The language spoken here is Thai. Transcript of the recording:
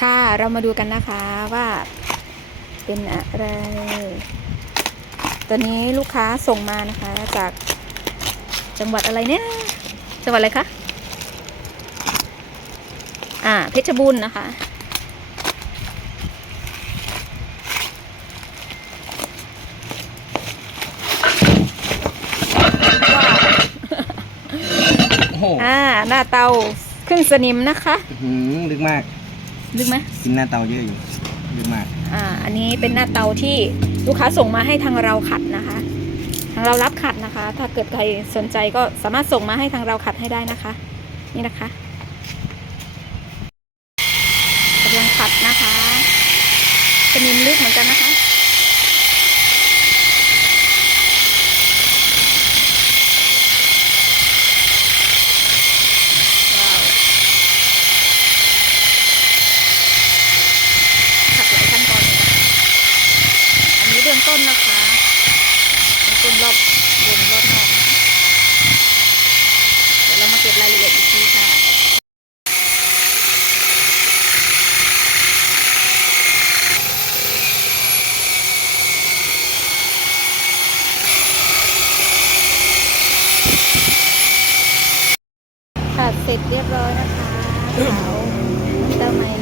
ค่ะเรามาดูกันนะคะว่าเป็นอะไร ตัวนี้ลูกค้าส่งมานะคะ จากจังหวัดอะไรเนี่ย จังหวัดอะไรคะ อ่า เพชรบูรณ์นะคะโอ้โหอ่า หน้าเตาขึ้นสนิมนะคะอื้อหือลึกมาก ลึกไหมกินหน้าเตาเยอะอยู่ลึกมาก อ่า อันนี้เป็นหน้าเตาที่ลูกค้าส่งมาให้ทางเราขัดนะคะ ทางเรารับขัดนะคะ ถ้าเกิดใครสนใจก็สามารถส่งมาให้ทางเราขัดให้ได้นะคะ นี่นะคะกำลังขัดนะคะสนิมลึกเหมือนกันนะคะ ว้าว ขัดหลายขั้นตอนเลยนะคะอั นนี้นนะคะเบื้องต้นรอบบนรอบนอก เดี๋ยวเรามาเก็บรายละเอียดอีกทีค่ะขัดเสร็จเรียบร้อยนะคะเผาเตาใหม่